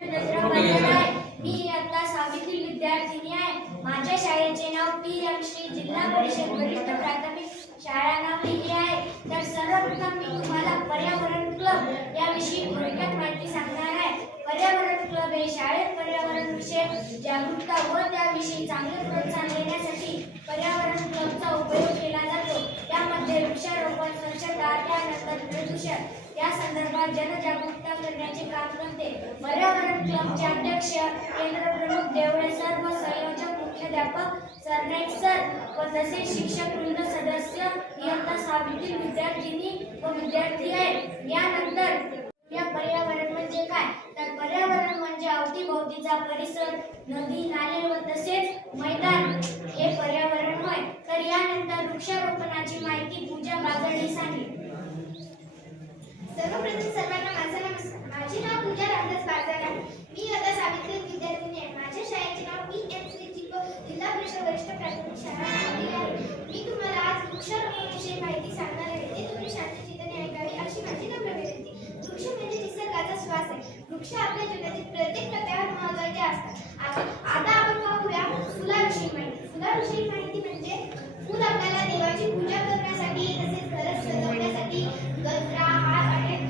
मी इयत्ता 6वी विद्यार्थिनी आहे. माझ्या शाळेचे नाव PM श्री जिल्हा परिषद वरिष्ठ प्राथमिक शाळा नावली आहे. तर सर्वप्रथम मी तुम्हाला पर्यावरण क्लब याविषयी थोडक्यात माहिती सांगणार आहे. पर्यावरण क्लब हे शाळेत पर्यावरण विषयक जागरूकता व त्याविषयी चांगले प्रोत्साहन देण्यासाठी पर्यावरण क्लबचा उपयोग केला जातो. यामध्ये वृक्षारोपण, स्वच्छता, त्यानंतर प्रदूषण या संदर्भात जनजागरूकता करण्याचे काम करते. पर्यावरण क्लबचे अध्यक्ष केंद्र प्रमुख देवळे सर व संयोजक मुख्याध्यापक सरनाईक सर व तसेच शिक्षक वृंद सदस्य इयत्ता 6वीतील विद्यार्थिनी व विद्यार्थी आहेत. यानंतर या पर्यावरण म्हणजे काय, तर पर्यावरण म्हणजे अवतीभोवतीचा परिसर, नदी, नाले व तसेच मैदान हे पर्यावरण होय. तर यानंतर वृक्षारोपणाची माहिती पूजा बागडी सांगेल. सर्वप्रथम सर्वांना माझा नमस्कार. माझे नाव पूजा रामदास बाजार आहे. मी इयत्ता 6वीतील विद्यार्थिनी आहे. माझ्या शाळेचे नाव PM श्री जिल्हा परिषद वरिष्ठ प्राथमिक शाळा नावली आहे. मी तुम्हाला आज वृक्षारोपणाविषयी माहिती सांगणार आहे. ते तुम्ही शांतचित्ताने ऐकावे अशी माझी नम्र विनंती. वृक्ष म्हणजे निसर्गाचा श्वास आहे. वृक्ष आपल्या जीवनातील प्रत्येक टप्प्यावर महत्त्वाचे असतात. आता आपण पाहूया फुलाविषयी माहिती. फुलाविषयी माहिती म्हणजे फुल आपल्याला देवाची पूजा करण्यासाठी तसेच घर सजवण्यासाठी, गजरा, हार अनेक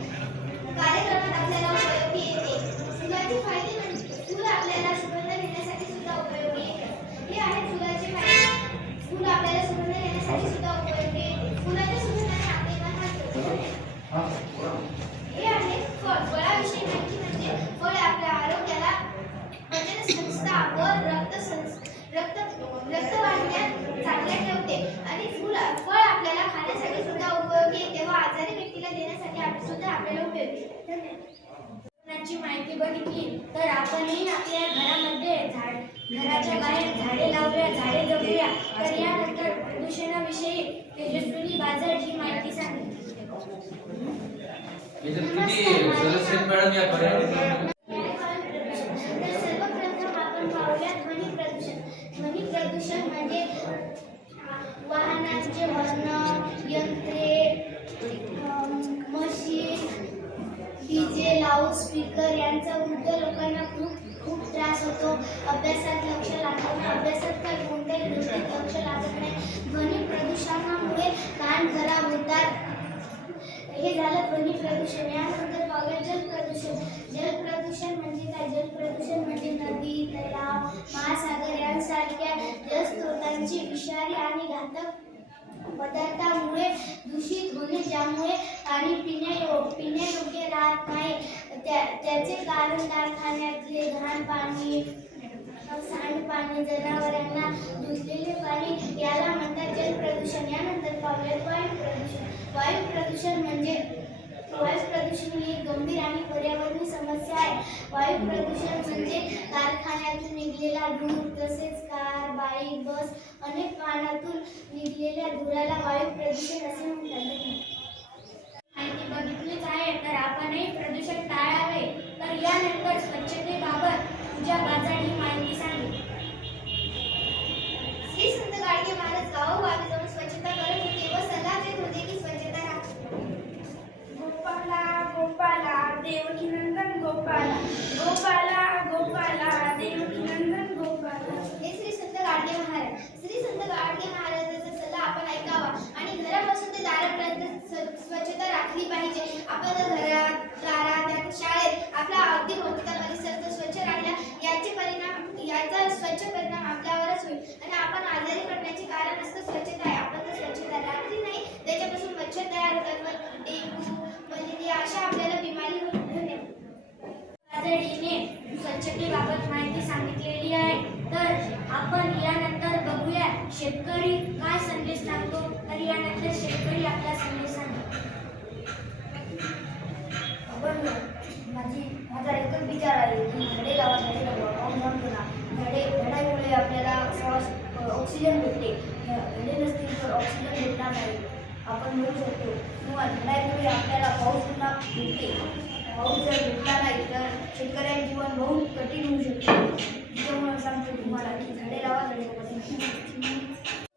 कार्यक्रमात आपल्याला उपयोगी येते. फुलाचे फायदे म्हणजे फुल आपल्याला सुगंध देण्यासाठी सुद्धा उपयोगी येते. हे आहेत फुलाचे फायदे. फुल आपल्याला सुगंध देण्यासाठी सुद्धा उपयोगी येते. फुलाच्या सुगंधाने आपले मन हलते. हे आहे फळ. फळाविषयी माहिती म्हणजे फळ आपल्या आरोग्याला पचन संस्था व रक्त वाढण्यात चांगले ठेवते आणि फळ आपल्याला खाण्यासाठी सुद्धा उपयोगी येते व आजारी व्यक्तीला देण्यासाठी सुद्धा आपल्याला उपयोगी येते. धन्यवाद. माहिती बघितली तर आपणही आपल्या घरामध्ये घराच्या बाहेर झाडे लावूया, झाडे जगूया. तर यानंतर प्रदूषणाविषयी तेजस्विनी बाजार ही माहिती सांगेल. सर्वप्रथम आपण पाहूया ध्वनी प्रदूषण. ध्वनी प्रदूषण म्हणजे वाहनांचे हॉर्न, यंत्रे, मशीन, डीजे, लाऊडस्पीकर यांचा वृद्ध लोकांना खूप त्रास होतो. अभ्यासात लक्ष लागत नाही. अभ्यासात कोणत्याही गोष्टीत लक्ष लागत नाही. ध्वनी प्रदूषणामुळे कान खराब होतात. हे झालं ध्वनी प्रदूषण. यानंतर पाहूया जल प्रदूषण. जल प्रदूषण म्हणजे काय? जल प्रदूषण म्हणजे नदी, तलाव, महासागर यांसारख्या जलस्रोतांची विषारी आणि घातक पदार्थांमुळे दूषित होणे, ज्यामुळे पाणी पिण्यायोग्य राहत नाही. त्याचे कारण कारखान्यातले घाण पाणी, सांडपाणी, जनावरांना धुतलेले पाणी याला म्हणतात जल प्रदूषण. यानंतर पाहूया वायू प्रदूषण. वायू प्रदूषण ही एक गंभीर आणि पर्यावरणीय समस्या आहे. वायू प्रदूषण म्हणजे कारखान्यातून निघलेला धूर, तसेच कार, बाईक, बस अनेक वाहनातून निघलेल्या धुराला वायू प्रदूषण असे म्हणतात. माहिती बघितलीच आहे, तर आपणही प्रदूषण टाळावे. तर यानंतर स्वच्छतेबाबत पूजा बाजार ही माहिती सांगेल. श्री संत गाडगे महाराज गावोगावी जाऊन स्वच्छता करत होते व सल्ला देत होते की स्वच्छता राखा. गोपाला गोपाला देवकी नंदन गोपाला, गोपाला गोपाला देवकी नंदन गोपाला. हे श्री संत गाडगे महाराज. श्री संत गाडगे महाराजांचा सल्ला आपण ऐकावा आणि घरापासून ते दारापर्यंत स्वच्छता राखली पाहिजे. आपण घरात, दारात, शाळेत आपला अवतीभोवतीचा परिसर जर स्वच्छ राहिला याचा स्वच्छ परिणाम आपल्यावरच होईल आणि आपण आजारी पडण्याचे कारण असतं स्वच्छता आहे. आपण जर स्वच्छता राखली नाही त्याच्यापासून मच्छर तयार होतात व डेंग्यू, मलेरिया अशा आपल्याला बिमारी होते. बाजारीने स्वच्छतेबाबत माहिती सांगितलेली आहे. तर आपण यानंतर बघूया शेतकरी काय संदेश सांगतो. तर यानंतर शेतकरी आपला संदेश सांगतो. माझा एकच विचार आहे की झाडे लावा, झाडे लावा. आपण म्हणतो ना, झाडामुळे आपल्याला श्वास ऑक्सिजन भेटते. झाडे नसतील तर ऑक्सिजन भेटणार नाही. आपण म्हणू शकतो किंवा झाडामुळे आपल्याला पाऊस पुन्हा भेटते. पाऊस जर भेटला नाही तर शेतकऱ्यांचे जीवन बहुत कठीण होऊ शकते. त्यामुळे सांगतो तुम्हाला की झाडे लावा, झाडे लावा.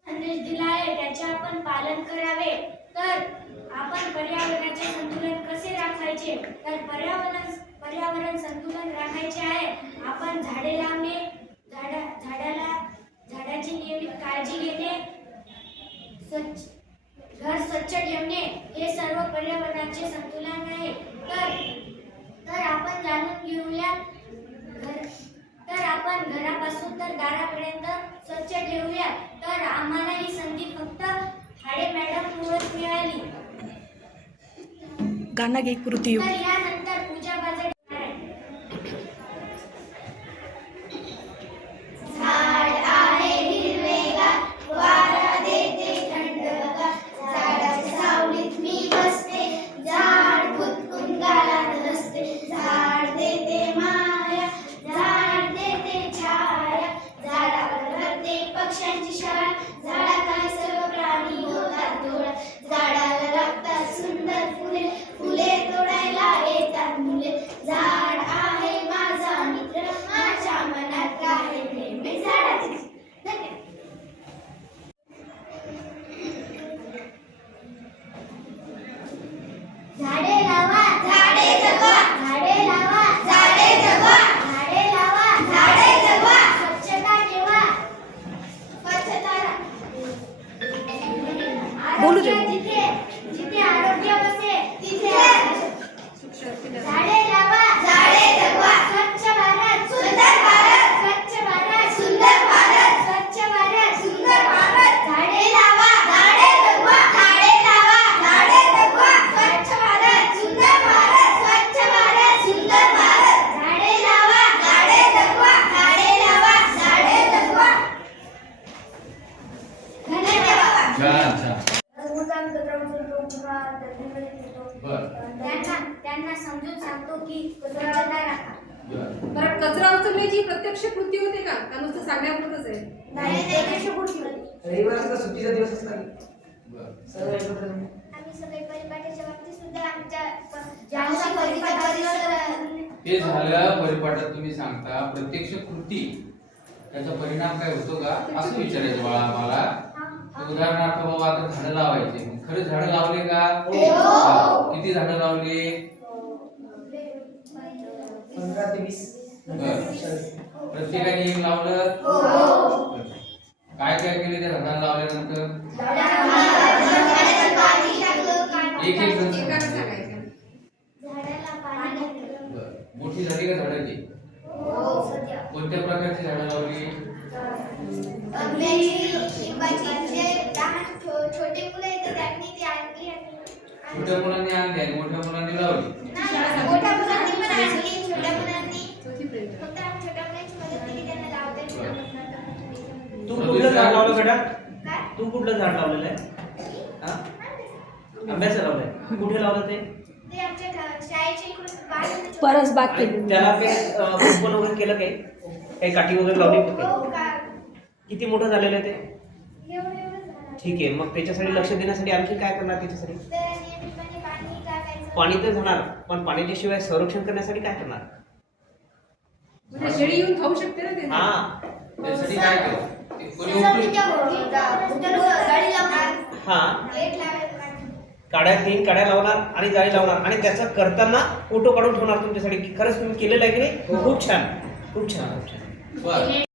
संदेश दिला आहे त्याचे आपण पालन करावे. तर आपण पर्यावरणाचे संतुलन कसे राखायचे, तर पर्यावरण संतुलन राखायचे आहे. आपण झाडे लावणे, झाडाची नियमित काळजी घेणे, घर स्वच्छ ठेवणे हे सर्व पर्यावरणाचे संतुलन आहे. तर आपण जाणून घेऊया, तर आपण घरापासून तर दारापर्यंत स्वच्छ ठेवूया. तर आम्हाला ही संधी फक्त हाडे मॅडम मुळेच मिळाली. गाणं घे कृती तर यानंतर पूजा बाजार झाड आहे हिरवेगार, वारा देते थंडगार, झाडाच्या सावलीत मी बसते, झाड फुटकून गालात नसते, झाड देते माया, झाड देते छाया, झाडावर भरते पक्ष्यांची शाळा, झाडाखाली सर्व प्राणी होतात डोळा, झाडाला लागतात सुंदर फुले, फुले तोडायला येतात मुले, झाड आहे माझा मित्र, माझ्या मनात आहे प्रेम झाडाचे. धन्यवाद. झाडे लावा, झाडे जगवा, झाडे लावा, झाडे जगवा, झाडे लावा, झाडे जगवा, स्वच्छता ठेवा. स्वच्छता बोलू दे. आरोग्य जिथे आरोग्य बसे तिथे झाडे लावा, झाडे जगवा, स्वच्छ भारत, सुंदर भारत, स्वच्छ भारत, सुंदर भारत, स्वच्छ भारत, सुंदर भारत, झाडे लावा, झाडे जगवा, झाडे लावा, झाडे जगवा, स्वच्छ भारत, सुंदर भारत, स्वच्छ भारत, सुंदर भारत, झाडे लावा, झाडे जगवा, झाडे लावा, झाडे जगवा. धन्यवाद. छान छान. मुद्दाम कचरा उचलतो किंवा डस्टबिनमध्ये फेकतो. बर त्यांना समजून सांगतो की स्वच्छता राखा. बर बरं, कचरा उचलण्याची प्रत्यक्ष कृती होते का नुसतं सांगण्यापुरतंच आहे? रविवारचा सुट्टीचा दिवस असला बर सर्व एकत्र येऊन. आम्ही सगळे परिपाठाच्या बाबतीत सुद्धा आमच्या ज्यांची ते झालं परिपाठात तुम्ही सांगता प्रत्यक्ष कृती त्याचा परिणाम काय होतो का असं विचारायचं बाळा आम्हाला. उदाहरणार्थ बाबा आता झाडं लावायचे खरंच झाडं लावले का? किती झाडं लावले? 15 ते 20. प्रत्येकाने एक लावलं? बरं. काय काय केले त्या झाडाला लावल्यानंतर? एक एक जण एकानं सांगा. सांगायचं. झाडाला पाणी घातलं. बरं. मोठी झाली का झाडं ती? कोणत्या प्रकारची झाडं लावली? आंब्याची, लिंबाची, जे लहान छोटे मुलं येतात त्यांनी ती आणली छोट्या मुलांनी आणली आणि मोठ्या मुलांनी लावली. मोठ्या मुलांनी पण आणली, छोट्या मुलांनी चौथी पर्यंत. फक्त आम्ही छोट्या मुलांची मदत केली, त्यांना लावता येत नव्हतं. तू कुठलं झाड लावलं बेटा? काय? तू कुठलं झाड लावलेलं आहे? हा? आंब्याचं लावलंय. कुठे लावलं ते? ते आमच्या शाळेच्या इकडून बाग होती छोटी. परस बाग आणि केली. त्याला काही कुंपण वगैरे केलं काही काठी वगैरे लावली हो, का? का? किती मोठं झालेलं आहे ते? एवढं झालं. ठीक आहे, मग त्याच्यासाठी लक्ष देण्यासाठी आणखी काय करणार त्याच्यासाठी? तर नियमितपणे पाणी टाकायचं. पाणी तर होणार, पण पाण्याच्या शिवाय संरक्षण करण्यासाठी काय करणार? म्हणजे शेळी येऊन खाऊ शकते ना ते. हा त्यासाठी काय केलं? ते कोणी गाडी लावणार. हा गेट लावायचं. काड्या लावणार आणि जाळी लावणार आणि त्याचा करताना फोटो काढून ठेवणार तुमच्यासाठी की खरंच तुम्ही केलेलं आहे की नाही. खूप छान खूप छान खूप छान. बरं.